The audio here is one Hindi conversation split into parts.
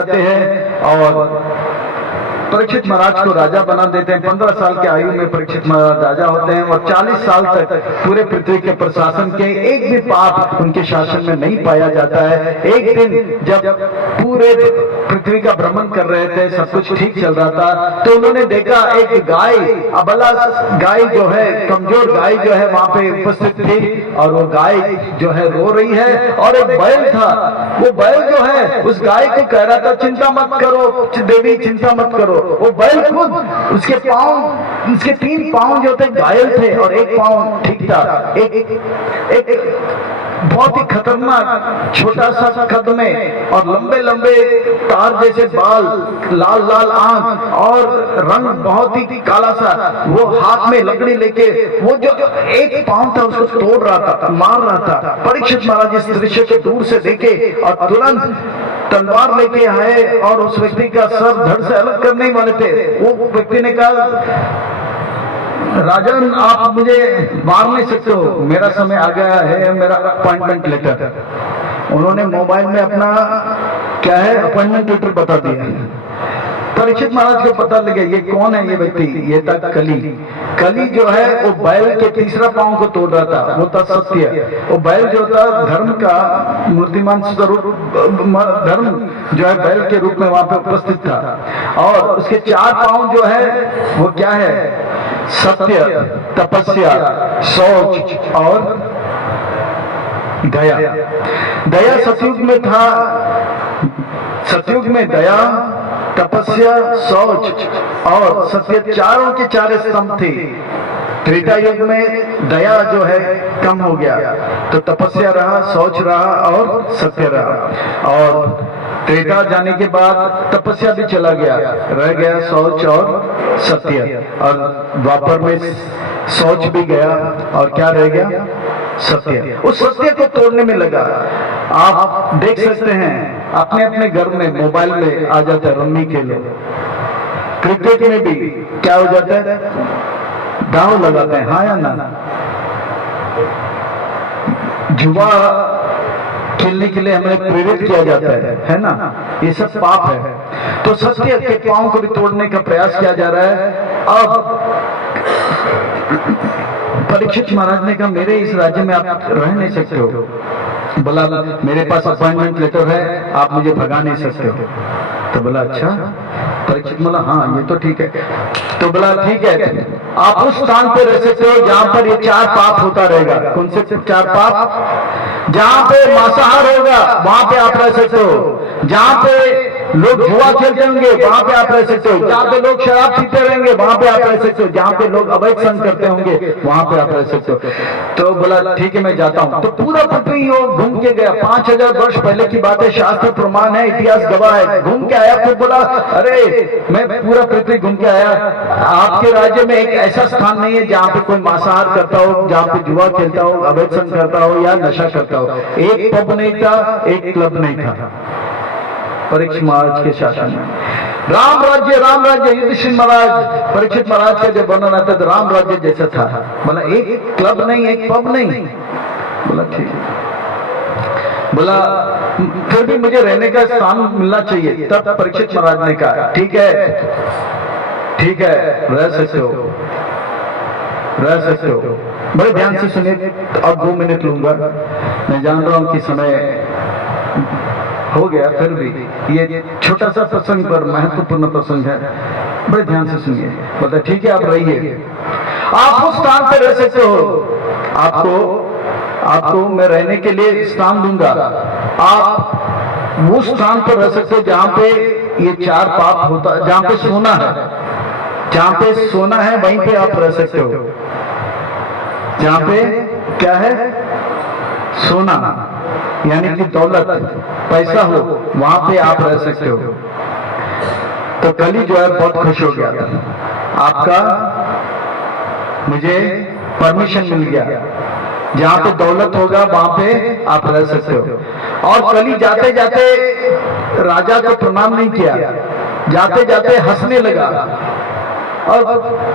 जाते हैं और परीक्षित महाराज को राजा बना देते हैं। 15 साल के आयु में परीक्षित महाराज राजा होते हैं और 40 साल तक पूरे पृथ्वी के प्रशासन के एक भी पाप उनके शासन में नहीं पाया जाता है। एक दिन जब पूरे पृथ्वी का भ्रमण कर रहे थे, सब कुछ ठीक चल रहा था, तो उन्होंने देखा एक गाय, अबला गाय जो है, कमजोर गाय जो है वहां पे उपस्थित थी और वो गाय जो है रो रही है और एक बैल था, वो बैल जो है उस गाय को कह रहा था चिंता मत करो देवी, चिंता मत करो। वो बैल खुद उसके पांव, उसके 3 पांव जो थे घायल थे और एक पांव ठीक था। एक बहुत ही खतरनाक छोटा सा कद में और लंबे लंबे तार जैसे बाल, लाल लाल आंख और रंग बहुत ही काला सा, वो हाथ में लकड़ी लेके वो जो एक पांव था उसको तोड़ रहा था, मार रहा था। परीक्षित महाराज इस दृश्य को दूर से देखे और तुरंत तलवार लेके आए और उस व्यक्ति का सर धड़ से अलग करने वाले थे। वो व्यक्ति ने कहा राजन आप मुझे मार नहीं सकते हो, मेरा समय आ गया है, मेरा अपॉइंटमेंट लेटर। उन्होंने मोबाइल में अपना क्या है अपॉइंटमेंट लेटर बता दिया। परीक्षित महाराज को पता लगे ये कौन है ये व्यक्ति, ये था कली। कली जो है वो बैल के 3रा पांव को तोड़ रहा था, वो था सत्य। वो बैल जो था धर्म का मूर्तिमान स्वरूप, धर्म जो है बैल के रूप में वहां पे उपस्थित था और उसके 4 पांव जो है वो क्या है, सत्य, तपस्या, शौच और दया। दया सतयुग में था, सतयुग में दया, तपस्या, शौच और सत्य चारों के 4 स्तंभ थे। त्रेता युग में दया जो है कम हो गया तो तपस्या रहा, शौच रहा और सत्य रहा। और त्रेता जाने के बाद तपस्या भी चला गया, रह गया शौच और सत्य। और द्वापर में शौच भी गया और क्या रह गया, सत्य। उस सत्य को तोड़ने में लगा। आप देख सकते हैं अपने अपने घर में मोबाइल में आ जाता है रम्मी खेलो, क्रिकेट में भी क्या हो जाता है, दांव लगाते हैं, हाँ या ना। जुआ खेलने के लिए हमें प्रेरित किया जाता है ना, ये सब पाप है। तो सत्य के पांव को भी तोड़ने का प्रयास किया जा रहा है। अब परीक्षित महाराज ने कहा मेरे इस राज्य में आप रह नहीं सकते हो। बोला मेरे पास अपॉइंटमेंट लेटर है, आप मुझे भगा नहीं सकते हो। तो बोला अच्छा। परीक्षित बोला हाँ ये तो ठीक है। तो बोला ठीक है, आप उस स्थान पे रह सकते हो जहां पर ये 4 पाप होता रहेगा। कौन से 4 पाप? जहां पे मांसाहार होगा वहां पे आप रह सकते हो, जहां पे लोग जुआ खेलते होंगे वहां पे आप रह सकते हो, जहां पे लोग शराब पीते रहेंगे वहां पे आप रह सकते हो, जहां पे लोग अवैध संग करते होंगे वहां पे आप रह सकते हो। तो बोला ठीक है मैं जाता हूं। तो पूरा पृथ्वी घूम के गया। 5000 वर्ष पहले की बात है, शास्त्र प्रमाण है, इतिहास गवाह है। घूम के आया, फिर बोला अरे मैं पूरा पृथ्वी घूम के आया, आपके राज्य में एक ऐसा स्थान नहीं है जहां पे कोई मांसाहार करता हो, जहां पे जुआ खेलता हो, अवैध संग करता हो या नशा करता हो। एक पब नहीं था, एक क्लब नहीं था परीक्षित महाराज के शासन में। राम राज्य युधिष्ठिर महाराज, परीक्षित महाराज का जब वर्णन आता तो राम राज्य जैसा था। बोला एक क्लब नहीं, एक पब नहीं। बोला ठीक। बोला फिर भी मुझे रहने का स्थान मिलना चाहिए। तब परीक्षित महाराज ने कहा ठीक है ठीक है, रह सकते हो, रह सकते हो। बड़े ध्यान से सुनिए, अब 2 मिनट लूंगा। मैं जान रहा हूं कि समय हो गया, फिर भी ये छोटा सा प्रसंग पर महत्वपूर्ण प्रसंग है, बड़े ध्यान से सुनिए। बोलता ठीक है आप रहिए, आप उस स्थान पर रह सकते हो, आपको मैं रहने के लिए स्थान दूंगा। आप उस स्थान पर रह सकते हो जहां पे ये 4 पाप होता, जहां पे सोना है, जहां पे सोना है वहीं पे आप रह सकते हो। जहां पे क्या है, सोना यानी कि दौलत, पैसा हो, वहां पे आप रह सकते हो। तो कली जो है बहुत खुश हो गया, आपका मुझे परमिशन मिल गया, जहां पे दौलत होगा वहां पे आप रह सकते हो। और कली जाते जाते राजा को प्रणाम नहीं किया, जाते जाते हंसने लगा। और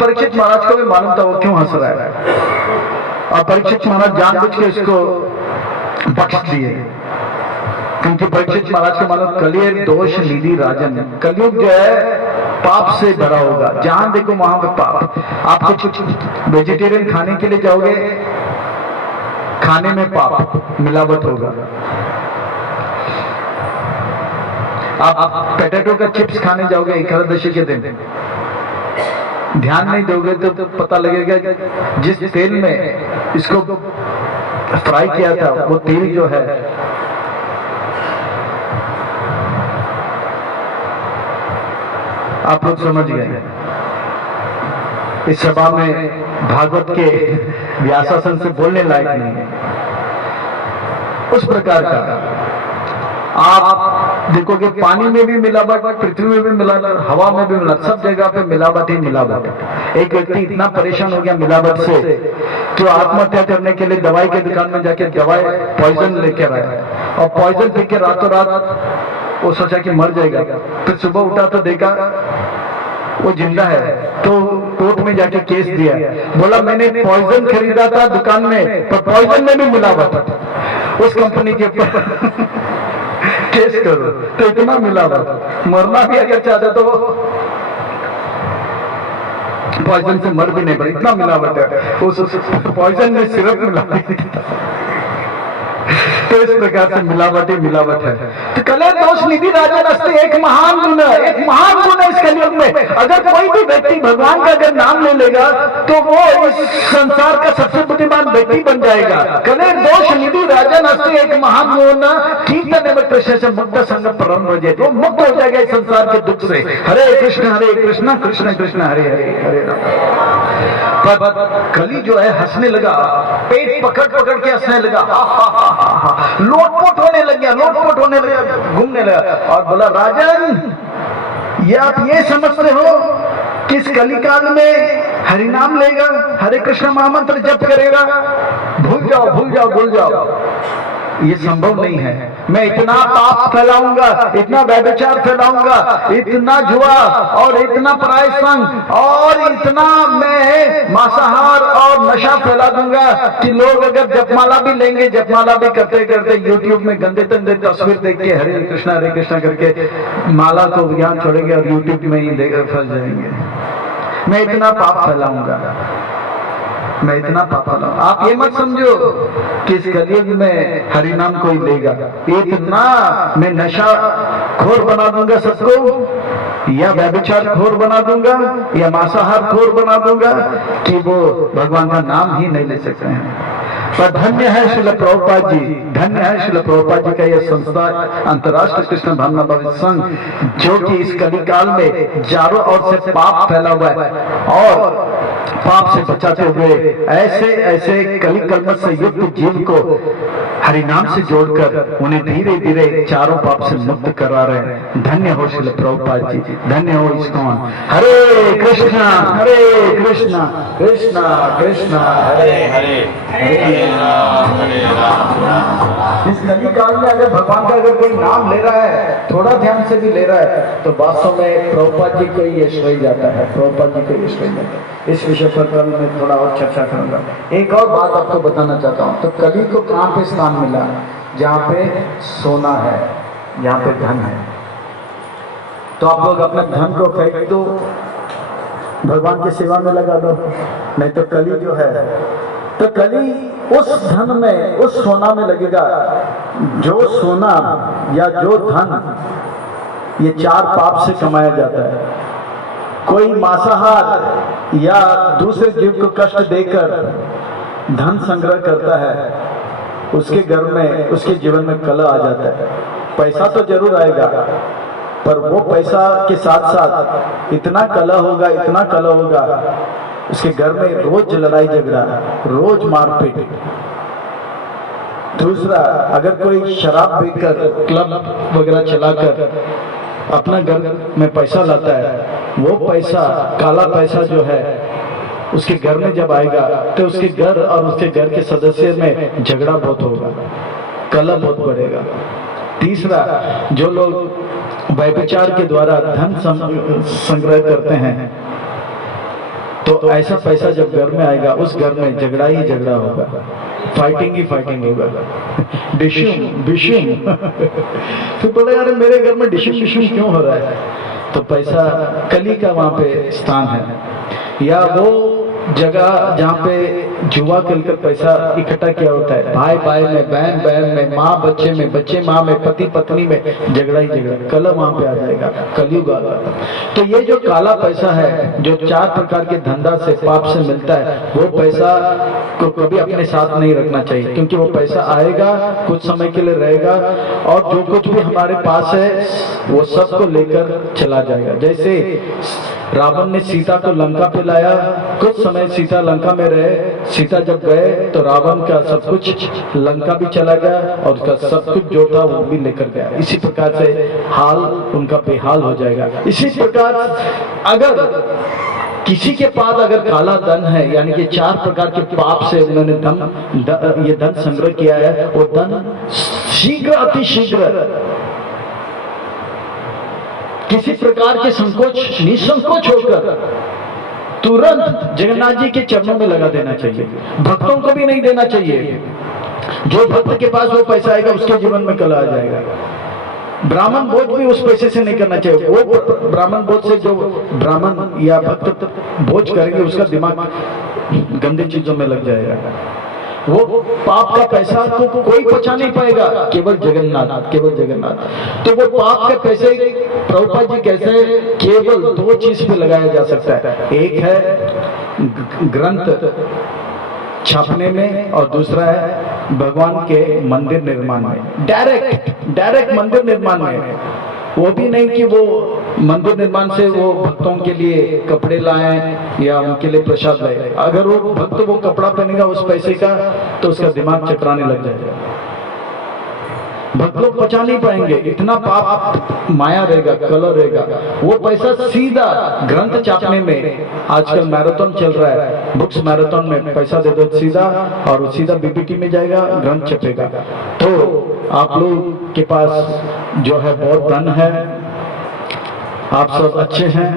परीक्षित महाराज को भी मालूम था वो क्यों हंस रहा है, और परीक्षित महाराज जानबूझ के इसको बख्श दिए। क्योंकि परीक्षित महाराज के मानो कलियुग दोष निधि राजन, कलयुग जो है पाप से भरा होगा, जहां देखो वहां पे पाप। आप कुछ वेजिटेरियन खाने के लिए जाओगे, खाने में पाप, मिलावट होगा। आप पोटैटो का चिप्स खाने जाओगे एकादशी के दिन, ध्यान नहीं दोगे तो पता लगेगा जिस तेल में इसको फ्राई किया था वो तेल जो है आप लोग समझ गए। इस सभा में भागवत के व्यासासन से बोलने लायक नहीं है। उस प्रकार का आप देखोगे पानी में भी मिलावट, पृथ्वी में भी मिलावट, हवा में भी मिलावट, सब जगह पे मिलावट ही मिलावट। एक व्यक्ति इतना परेशान हो गया मिलावट से कि वो आत्महत्या करने के लिए दवाई के दुकान में जाके दवाई पॉइजन लेकर आया, और पॉइजन पी के रातों रात वो सोचा कि मर जाएगा। फिर सुबह उठा तो देखा वो जिंदा है, तो कोर्ट में जाके केस दिया, बोला मैंने पॉइजन खरीदा था दुकान में, पर पॉइजन में भी मिलावट, उस कंपनी के ऊपर केस करो। तो इतना मिलावट, मरना भी अगर चाहते तो पॉइजन से मर भी नहीं पाए, इतना मिलावट है। उस पॉइजन में सिरप मिला तो इस प्रकार से मिलावट ही मिलावट है। तो कले दोष निधि राजन अस्ति, एक महान गुण है, एक महान गुण है इस कलयुग में। अगर कोई भी व्यक्ति भगवान का अगर नाम ले लेगा तो वो इस संसार का सबसे बुद्धिमान व्यक्ति बन जाएगा। कले दोष निधि राजन अस्ति, एक महान गुण, कीर्तन एवं कृष्ण से मुक्त संग परम रजे, वो मुक्त हो जाएगा इस संसार के दुख से। हरे कृष्ण कृष्ण कृष्ण हरे हरे, हरे राम। पर कली जो है हंसने लगा, पेट पकड़ पकड़ के हंसने लगा, लोटपोट होने लग गया, लोटपोट होने लगा, घूमने लगा, और बोला राजन ये आप ये समझते हो कि इस कलिकाल में हरिनाम लेगा, हरे कृष्ण महामंत्र जप करेगा, भूल जाओ भूल जाओ भूल जाओ, ये संभव नहीं है। मैं इतना पाप फैलाऊंगा, इतना व्यभिचार फैलाऊंगा, इतना जुआ और इतना पराय संग और इतना मैं मांसाहार और नशा फैला दूंगा कि लोग अगर जपमाला भी लेंगे, जपमाला भी करते करते यूट्यूब में गंदे तंदे तस्वीर देख के हरे कृष्णा करके माला को ज्ञान छोड़ेंगे और यूट्यूब में ही फंस जाएंगे। मैं इतना पाप फैलाऊंगा, मैं इतना पाप फैलाऊंगा। आप ये मत समझो कि इस कलयुग में हरिनाम कोई लेगा, इतना मैं नशा खोर बना दूंगा सबको, या व्यभिचार खोर बना दूंगा, या मांसाहार खोर बना दूंगा कि वो भगवान का नाम ही नहीं ले सकते हैं। पर धन्य है श्रील प्रभुपाद जी, धन्य है श्रील प्रभुपाद जी का यह संस्था अंतर्राष्ट्रीय कृष्ण भावना भविष्य संघ, जो कि इस कलिकाल में चारों ओर से पाप फैला हुआ है और पाप से बचाते हुए ऐसे ऐसे कली कलमत से युक्त जीव को हरिनाम से जोड़कर उन्हें धीरे धीरे चारों पाप से मुक्त करा रहे हैं। धन्य हो श्रील प्रभुपाद जी, धन्य हो इस्कॉन। हरे कृष्णा कृष्ण कृष्ण हरे हरे, हरे राम इस कली काल में अगर भगवान का अगर कोई नाम ले रहा है, थोड़ा ध्यान से भी ले रहा है, तो वास्तव में प्रभुपाद जी को यश हो जाता है, प्रभुपाद जी को यश हो जाता है। इस विषय पर कल मैं थोड़ा और चर्चा करूंगा। एक और बात आपको बताना चाहता हूँ, तो कली को कहाँ पे स्थान मिला? जहाँ पे सोना है, जहाँ पे धन है। तो आप लोग अपने धन को फेंक दो, भगवान की सेवा में लगा दो, नहीं तो कली जो है, तो कली उस धन में, उस सोना में लगेगा। जो सोना या जो धन ये चार पाप से कमाया जाता है। कोई मांसाहार या दूसरे जीव को कष्ट देकर धन संग्रह करता है, उसके घर में, उसके जीवन में कलह आ जाता है। पैसा तो जरूर आएगा, पर वो पैसा के साथ साथ इतना कलह होगा, इतना कलह होगा, उसके घर में रोज लड़ाई झगड़ा, रोज मारपीट। दूसरा, अगर कोई शराब पीकर, क्लब वगैरह चलाकर अपना घर में पैसा लाता है, वो पैसा, काला पैसा जो है, उसके घर में जब आएगा तो उसके घर और उसके घर के सदस्य में झगड़ा बहुत होगा, कलह बहुत बढ़ेगा। तीसरा, जो लोग व्यभिचार के द्वारा धन संग्रह करते हैं, तो ऐसा पैसा जब घर में आएगा, उस घर में झगड़ा ही झगड़ा होगा, फाइटिंग ही फाइटिंग होगा, डिशुम डिशुम। फिर बोले यार मेरे घर में डिशुम डिशुम क्यों हो रहा है? तो पैसा कली का वहां पे स्थान है, या वो जगह जहाँ पे जुआ खेलकर पैसा इकट्ठा किया होता है, भाई भाई में, बहन बहन में, माँ बच्चे में, बच्चे माँ में, पति पत्नी में, झगड़ा ही झगड़ा, कल वहां पे आ जाएगा, कलयुग आ जाएगा। तो ये जो काला पैसा है, जो 4 प्रकार के धंधा से, पाप से मिलता है, वो पैसा को कभी अपने साथ नहीं रखना चाहिए, क्योंकि वो पैसा आएगा, कुछ समय के लिए रहेगा, और जो कुछ भी हमारे पास है वो सबको लेकर चला जाएगा। जैसे रावण ने सीता को लंका पे लाया, कुछ समय सीता लंका में रहे, सीता जब गए तो रावण का सब कुछ लंका भी चला गया और उसका सब कुछ जो था वो भी लेकर गया। इसी प्रकार से हाल उनका बेहाल हो जाएगा। इसी प्रकार अगर किसी के पास अगर काला धन है, यानी कि 4 प्रकार के पाप से उन्होंने ये धन संग्रह किया है, वो धन शीघ्र अतिशीघ्र किसी प्रकार के संकोच निसंकोच होकर तुरंत जगन्नाथ जी के चरणों में लगा देना चाहिए। भक्तों को भी नहीं देना चाहिए। जो भक्त के पास वो पैसा आएगा उसके जीवन में कला आ जाएगा। ब्राह्मण भोज भी उस पैसे से नहीं करना चाहिए। वो ब्राह्मण भोज से जो ब्राह्मण या भक्त भोज करेंगे उसका दिमाग गंदी चीजों में लग जाएगा। वो पाप का पैसा तो कोई पचा नहीं पाएगा, केवल जगन्नाथ, केवल जगन्नाथ। तो वो पाप के पैसे प्रभुपाद जी कैसे केवल 2 चीज पे लगाया जा सकता है। एक है ग्रंथ छापने में और दूसरा है भगवान के मंदिर निर्माण में। डायरेक्ट मंदिर निर्माण में। वो भी नहीं कि वो मंदिर निर्माण से वो भक्तों के लिए कपड़े लाएं या उनके लिए प्रसाद लाए। अगर वो भक्त वो कपड़ा पहनेगा उस पैसे का तो उसका दिमाग चकराने लग जाएगा। भक्त लोग पचा नहीं पाएंगे, इतना पाप माया रहेगा, कलर रहेगा। वो पैसा सीधा ग्रंथ छापने में, आजकल मैराथन चल रहा है, बुक्स मैराथन में पैसा दे दो सीधा, और वो सीधा बीबीटी में जाएगा, ग्रंथ छपेगा। तो आप लोग के पास जो है बहुत धन है, आप सब अच्छे हैं,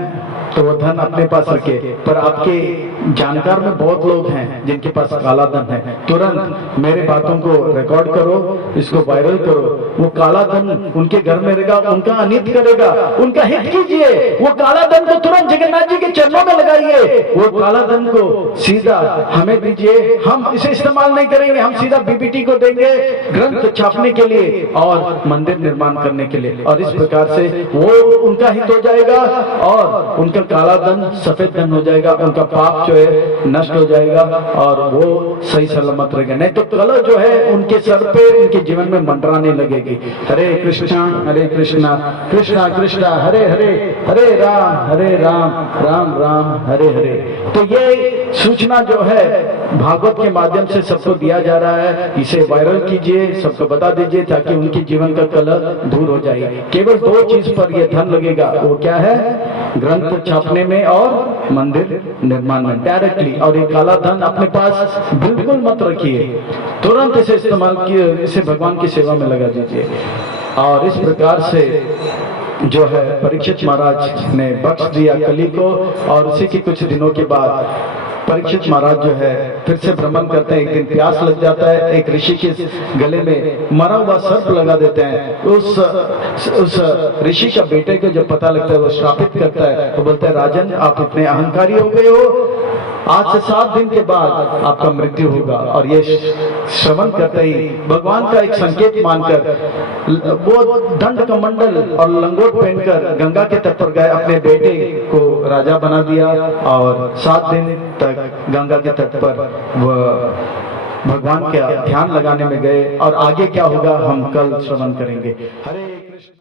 तो वो धन अपने पास रखे। पर आपके जानकार में बहुत लोग हैं जिनके पास काला धन है। तुरंत मेरे बातों को रिकॉर्ड करो, इसको वायरल करो। वो काला धन उनके घर में रहेगा, उनका अनित करेगा, उनका हित कीजिए। वो काला धन को तुरंत जगन्नाथ जी के चरणों में लगाइए। वो काला धन को सीधा हमें दीजिए, हम इसे इस्तेमाल नहीं करेंगे, हम सीधा बीबीटी को देंगे ग्रंथ छापने के लिए और मंदिर निर्माण करने के लिए। और इस प्रकार से वो उनका हित हो जाएगा और उनका काला धन सफेद धन हो जाएगा, उनका पाप जो है नष्ट हो जाएगा और वो सही सलामत रहेगा। नहीं तो कलह जो है उनके सर पे, उनके जीवन में मंडराने लगेगी। हरे कृष्णा कृष्णा कृष्णा हरे हरे, हरे राम राम राम हरे हरे। तो ये सूचना जो है भागवत के माध्यम से सबको दिया जा रहा है। इसे वायरल कीजिए, सबको बता दीजिए ताकि उनके जीवन का कलह दूर हो जाए। केवल 2 चीज पर यह धन लगेगा, वो क्या है? ग्रंथ छापने में और मंदिर निर्माण में डायरेक्टली। और ये काला धन अपने पास बिल्कुल मत रखिए, तुरंत इसे इस्तेमाल किए, इसे भगवान की सेवा में लगा दीजिए। और इस प्रकार से जो है परीक्षित महाराज ने बख्श दिया कली को। और उसी के कुछ दिनों के बाद परीक्षित महाराज जो है फिर से भ्रमण करते हैं। एक दिन प्यास लग जाता है, एक ऋषि के गले में मरा हुआ सर्प लगा देते हैं। उस ऋषि का बेटे को जब पता लगता है वो श्रापित करता है। वो बोलता है राजन आप इतने अहंकारी हो गए हो, आज से 7 दिन के बाद आपका मृत्यु होगा। और ये श्रवण करते ही भगवान का एक संकेत मानकर वो दंड कमंडल और लंगोट पहनकर गंगा के तट पर गए, अपने बेटे को राजा बना दिया और 7 दिन तक गंगा के तट पर वह भगवान का ध्यान लगाने में गए। और आगे क्या होगा हम कल श्रवण करेंगे। हरे कृष्ण।